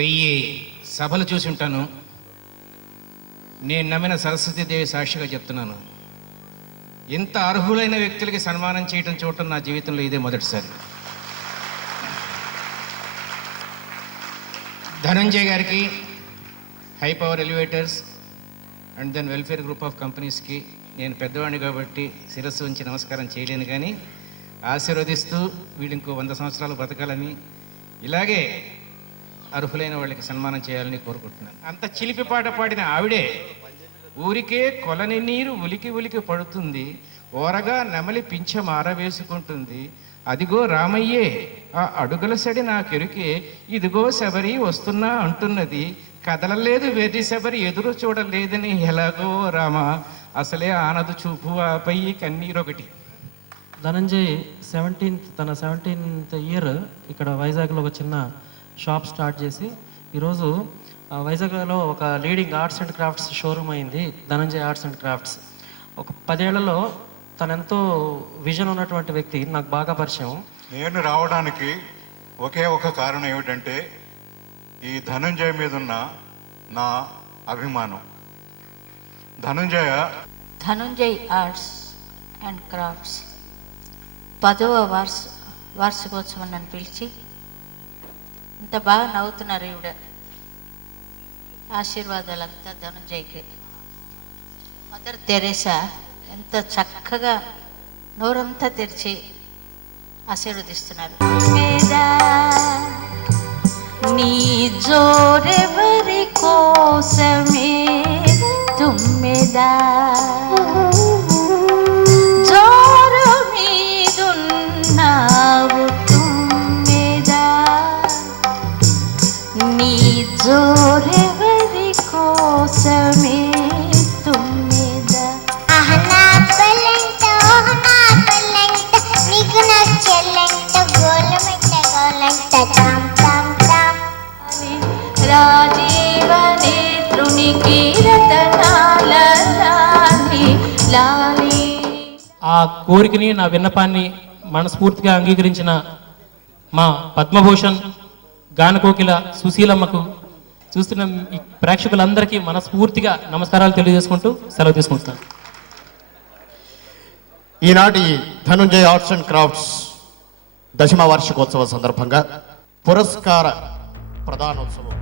1000 సభలు చూసి ఉంటాను. నేను నమ్మిన సరస్వతీదేవి సాక్షిగా చెప్తున్నాను, ఇంత అర్హులైన వ్యక్తులకి సన్మానం చేయడం చూడటం నా జీవితంలో ఇదే మొదటిసారి. ధనంజయ్ గారికి, high power elevators and then welfare group of కంపెనీస్కి నేను పెద్దవాడిని కాబట్టి శిరస్సు ఉంచి నమస్కారం చేయలేను, కానీ ఆశీర్వదిస్తూ వీళ్ళు ఇంకో 100 సంవత్సరాలు బతకాలని, ఇలాగే అర్హులైన వాళ్ళకి సన్మానం చేయాలని కోరుకుంటున్నాను. అంత చిలిపి పాట పాడిన ఆవిడే ఊరికే కొలని నీరు ఉలికి ఉలికి పడుతుంది, ఓరగా నెమలి పింఛ మారవేసుకుంటుంది, అదిగో రామయ్యే ఆ అడుగుల సడి నాకెరుకే, ఇదిగో శబరి వస్తున్నా అంటున్నది, కదలలేదు వెర్రి శబరి ఎదురు చూడలేదని, ఎలాగో రామ అసలే ఆనదు చూపు ఆపై కన్నీరొకటి. ధనంజయ్ తన 17th ఇయర్ ఇక్కడ వైజాగ్లో ఒక చిన్న షాప్ స్టార్ట్ చేసి ఈరోజు వైజాగ్లో ఒక leading arts and crafts showroom అయింది ధనంజయ్ ఆర్ట్స్ అండ్ క్రాఫ్ట్స్. ఒక 10 ఏళ్లలో తనెంతో విజన్ ఉన్నటువంటి వ్యక్తి, నాకు బాగా పరిచయం. నేను రావడానికి ఒకే ఒక కారణం ఏమిటంటే ఈ ధనంజయ్ మీద ఉన్న నా అభిమానం. ధనంజయ్ ఆర్ట్స్ అండ్ క్రాఫ్ట్స్ 10వ వార్షికోత్సవం నన్ను పిలిచి ఇంత బాగా నవ్వుతున్నారు. ఈవిడ ఆశీర్వాదాలంతా ధనంజయ్కి. మదర్ తెరేసా ఎంత చక్కగా నోరంతా తెరిచి ఆశీర్వదిస్తున్నారు. నీ జోరెవరి కోసమే తుమ్మెదా, జోరు మీదున్నావు తుమ్మెదా, నీ జోరెవరి కోసమే తుమ్మెదా. అహనా పల్లెంట నీకు నచ్చలెంట గోలమెట్ట గోలంట టాం టాం టాం. రాజీవ నేత్రునికి రతనాల లాలి లాలి. ఆ కోరికని, నా విన్నపాన్ని మనస్ఫూర్తిగా అంగీకరించిన మా పద్మభూషణ్ గానకోకిల సుశీలమ్మకు, చూస్తున్న ఈ ప్రేక్షకులందరికీ మనస్ఫూర్తిగా నమస్కారాలు తెలియజేసుకుంటూ సెలవు తీసుకుంటున్నాను. ఈనాటి ధనుంజయ్ ఆర్ట్స్ అండ్ క్రాఫ్ట్స్ 10వ వార్షికోత్సవ సందర్భంగా పురస్కార ప్రదానోత్సవం